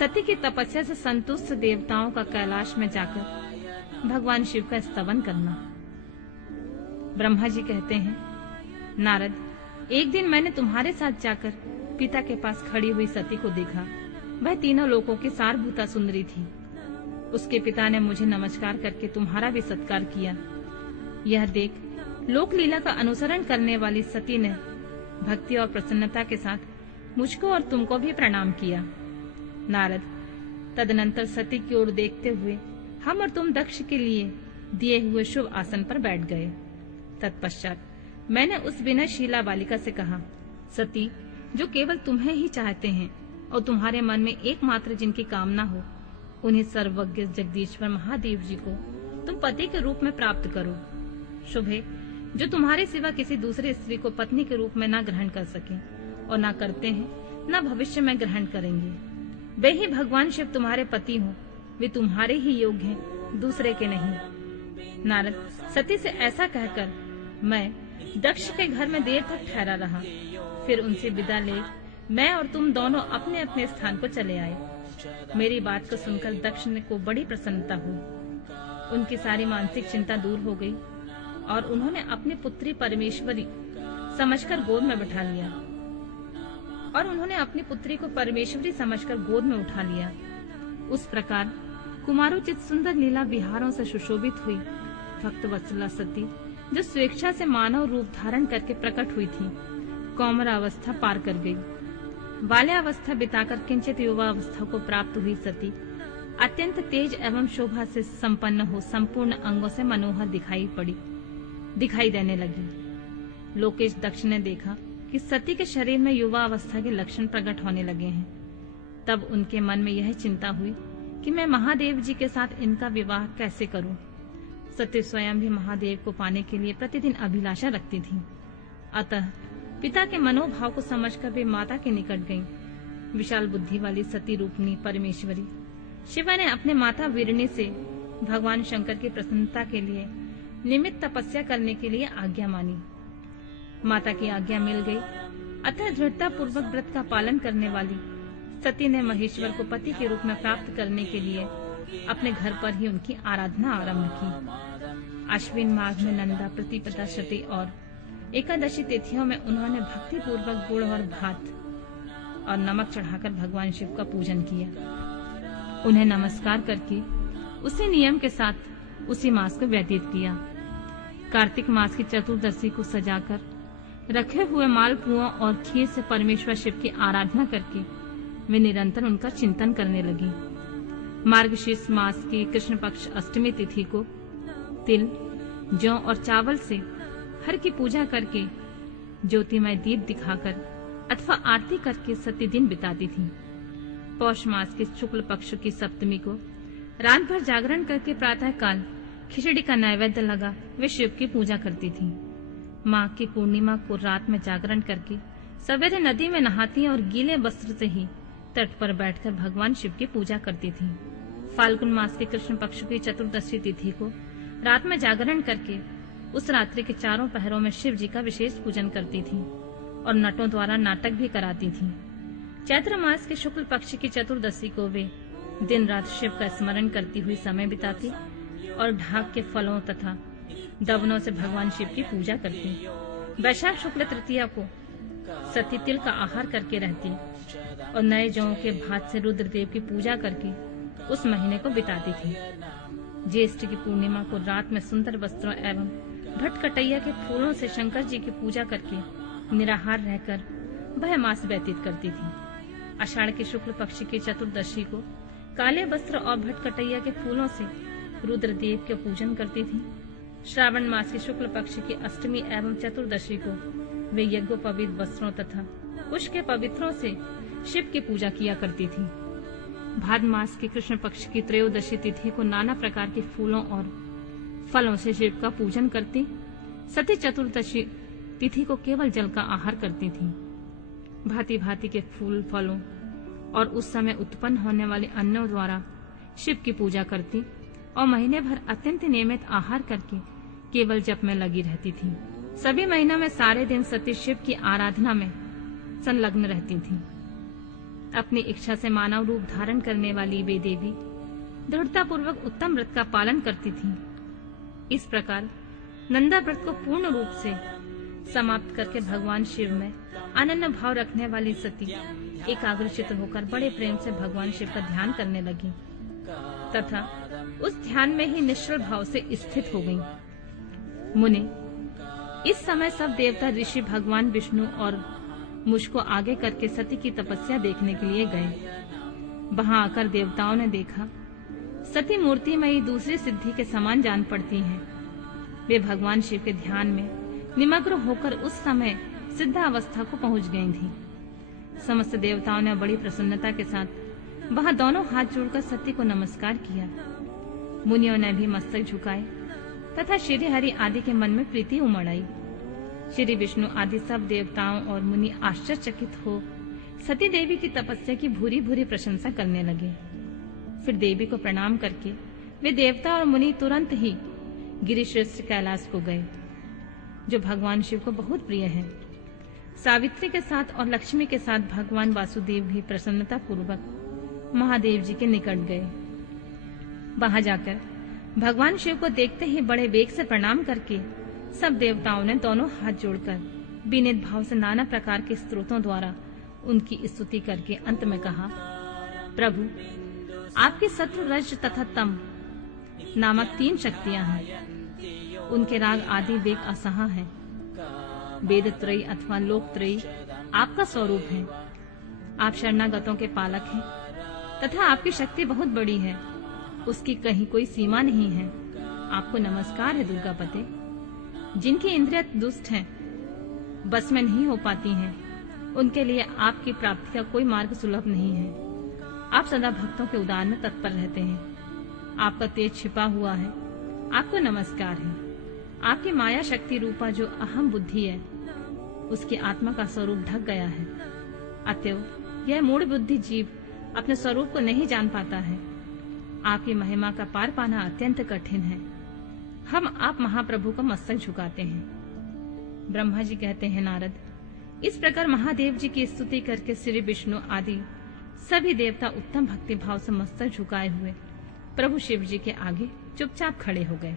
सती की तपस्या से संतुष्ट देवताओं का कैलाश में जाकर भगवान शिव का स्तवन करना। ब्रह्मा जी कहते हैं, नारद, एक दिन मैंने तुम्हारे साथ जाकर पिता के पास खड़ी हुई सती को देखा। वह तीनों लोकों की सारभूता सुंदरी थी। उसके पिता ने मुझे नमस्कार करके तुम्हारा भी सत्कार किया। यह देख लोक लीला का अनुसरण करने वाली सती ने भक्ति और प्रसन्नता के साथ मुझको और तुमको भी प्रणाम किया। नारद, तदनंतर सती की ओर देखते हुए हम और तुम दक्ष के लिए दिए हुए शुभ आसन पर बैठ गए। तत्पश्चात मैंने उस विनयशीला बालिका से कहा, सती, जो केवल तुम्हें ही चाहते हैं और तुम्हारे मन में एकमात्र जिनकी कामना हो, उन्हें सर्वज्ञ जगदीश्वर महादेव जी को तुम पति के रूप में प्राप्त करो। शुभ है जो तुम्हारे सिवा किसी दूसरे स्त्री को पत्नी के रूप में न ग्रहण कर सके और न करते हैं, न भविष्य में ग्रहण करेंगे। वे ही भगवान शिव तुम्हारे पति हो, वे तुम्हारे ही योग्य हैं, दूसरे के नहीं। नारद, सती से ऐसा कहकर मैं दक्ष के घर में देर तक ठहरा रहा। फिर उनसे विदा ले मैं और तुम दोनों अपने अपने स्थान को चले आए। मेरी बात को सुनकर दक्ष को बड़ी प्रसन्नता हुई। उनकी सारी मानसिक चिंता दूर हो गई और उन्होंने अपनी पुत्री परमेश्वरी समझकर गोद में उठा लिया। उस प्रकार कुमारोचित सुंदर लीला विहारों से सुशोभित हुई भक्त वत्सला सती, जो स्वेच्छा से मानव रूप धारण करके प्रकट हुई थी, कौमारावस्था पार कर गई। बाल्यावस्था बिताकर किंचित युवावस्था को प्राप्त हुई सती अत्यंत तेज एवं शोभा से संपन्न हो संपूर्ण अंगों से मनोहर दिखाई देने लगी। लोकेश दक्ष ने देखा कि सती के शरीर में युवा अवस्था के लक्षण प्रकट होने लगे हैं। तब उनके मन में यह चिंता हुई कि मैं महादेव जी के साथ इनका विवाह कैसे करूं। सती स्वयं भी महादेव को पाने के लिए प्रतिदिन अभिलाषा रखती थी। अतः पिता के मनोभाव को समझकर वे माता के निकट गईं। विशाल बुद्धि वाली सती रूपनी परमेश्वरी शिवा ने अपने माता वीरणी से भगवान शंकर की प्रसन्नता के लिए निमित्त तपस्या करने के लिए आज्ञा मानी। माता की आज्ञा मिल गई। अतः दृढ़ता पूर्वक व्रत का पालन करने वाली सती ने महेश्वर को पति के रूप में प्राप्त करने के लिए अपने घर पर ही उनकी आराधना आरंभ की। आश्विन माघ में नंदा, प्रतिपदा, शती और एकादशी तिथियों में उन्होंने भक्ति पूर्वक गुड़ और भात और नमक चढ़ाकर भगवान शिव का पूजन किया। उन्हें नमस्कार करके उसी नियम के साथ उसी मास को व्यतीत किया। कार्तिक मास की चतुर्दशी को सजाकर रखे हुए मालपुओं और खीर से परमेश्वर शिव की आराधना करके वे निरंतर उनका चिंतन करने लगी। मार्गशीर्ष मास की कृष्ण पक्ष अष्टमी तिथि को तिल, जौ और चावल से हर की पूजा करके ज्योतिमय दीप दिखाकर अथवा आरती करके सती दिन बिताती थी। पौष मास के शुक्ल पक्ष की सप्तमी को रात भर जागरण करके प्रातः काल खिचड़ी का नैवेद्य लगा वे शिव की पूजा करती थी। माघ की पूर्णिमा को रात में जागरण करके सवेरे नदी में नहाती और गीले वस्त्र से ही तट पर बैठकर भगवान शिव की पूजा करती थी। फाल्गुन मास के कृष्ण पक्ष की चतुर्दशी तिथि को रात में जागरण करके उस रात्रि के चारों पहरों में शिव जी का विशेष पूजन करती थी और नटों द्वारा नाटक भी कराती थी। चैत्र मास के शुक्ल पक्ष की चतुर्दशी को वे दिन रात शिव का स्मरण करती हुई समय बिताती और ढाक के फलों तथा दवनों से भगवान शिव की पूजा करती। वैशाख शुक्ल तृतीया को सती तिल का आहार करके रहती और नए जौ के भात से रुद्रदेव की पूजा करके उस महीने को बिताती थी। ज्येष्ठ की पूर्णिमा को रात में सुंदर वस्त्रों एवं भटकटैया के फूलों से शंकर जी की पूजा करके निराहार रहकर वह मास व्यतीत करती थी। आषाढ़ के शुक्ल पक्ष की चतुर्दशी को काले वस्त्र और भटकटैया के फूलों से रुद्रदेव के पूजन करती थी। श्रावण मास के शुक्ल पक्ष की अष्टमी एवं चतुर्दशी को वे यज्ञोपवीत वस्त्रों तथा कुश के पवित्रों से शिव की पूजा किया करती थी। भाद्र मास के कृष्ण पक्ष की त्रयोदशी तिथि को नाना प्रकार के फूलों और फलों से शिव का पूजन करती। सती चतुर्दशी तिथि को केवल जल का आहार करती थी। भांति भांति के फूल फलों और उस समय उत्पन्न होने वाले अन्नों द्वारा शिव की पूजा करती और महीने भर अत्यंत नियमित आहार करके केवल जप में लगी रहती थी। सभी महीनों में सारे दिन सती शिव की आराधना में संलग्न रहती थी। अपनी इच्छा से मानव रूप धारण करने वाली वे देवी दृढ़ता पूर्वक उत्तम व्रत का पालन करती थीं। इस प्रकार नंदा व्रत को पूर्ण रूप से समाप्त करके भगवान शिव में अनन्य भाव रखने वाली सती एकाग्रचित्त होकर बड़े प्रेम से भगवान शिव का ध्यान करने लगी तथा उस ध्यान में ही निश्चल भाव से स्थित हो गईं। मुनि, इस समय सब देवता ऋषि भगवान विष्णु और मुझको आगे करके सती की तपस्या देखने के लिए गए। वहां आकर देवताओं ने देखा सती मूर्तिमयी दूसरी सिद्धि के समान जान पड़ती हैं। वे भगवान शिव के ध्यान में निमग्न होकर उस समय सिद्धावस्था को पहुंच गई थीं। समस्त देवताओं ने बड़ी प्रसन्नता के साथ वहां दोनों हाथ जोड़कर सती को नमस्कार किया। मुनियों ने भी मस्तक झुकाए तथा श्री हरि आदि के मन में प्रीति उमड़ आई। श्री विष्णु आदि सब देवताओं और मुनि आश्चर्यचकित हो सती देवी की तपस्या की भूरी भूरी प्रशंसा करने लगे। फिर देवी को प्रणाम करके वे देवता और मुनि तुरंत ही गिरिश्रेष्ठ कैलाश को गए, जो भगवान शिव को बहुत प्रिय है। सावित्री के साथ और लक्ष्मी के साथ भगवान वासुदेव भी प्रसन्नता पूर्वक महादेव जी के निकट गए। वहां जाकर भगवान शिव को देखते ही बड़े वेग से प्रणाम करके सब देवताओं ने दोनों हाथ जोड़कर विनीत भाव से नाना प्रकार के स्तोत्रों द्वारा उनकी स्तुति करके अंत में कहा, प्रभु, आपके सत्व, रज तथा तम नामक 3 शक्तियां हैं। उनके राग आदि वेग असहा है। वेद त्रयी अथवा लोक त्रयी आपका स्वरूप है। आप शरणागतों के पालक हैं तथा आपकी शक्ति बहुत बड़ी है, उसकी कहीं कोई सीमा नहीं है। आपको नमस्कार है दुर्गापते। जिनकी इंद्रियां दुष्ट हैं, बस में नहीं हो पाती हैं, उनके लिए आपकी प्राप्ति का कोई मार्ग सुलभ नहीं है। आप सदा भक्तों के उद्धार में तत्पर रहते हैं। आपका तेज छिपा हुआ है। आपको नमस्कार है। आपकी माया शक्ति रूपा जो अहम बुद्धि है, उसकी आत्मा का स्वरूप ढक गया है। अतएव यह मूढ़ बुद्धि जीव अपने स्वरूप को नहीं जान पाता है। आपकी महिमा का पार पाना अत्यंत कठिन है। हम आप महाप्रभु को मस्तक झुकाते हैं। ब्रह्मा जी कहते हैं, नारद, इस प्रकार महादेव जी की स्तुति करके श्री विष्णु आदि सभी देवता उत्तम भक्ति भाव से मस्तक झुकाए हुए प्रभु शिव जी के आगे चुपचाप खड़े हो गए।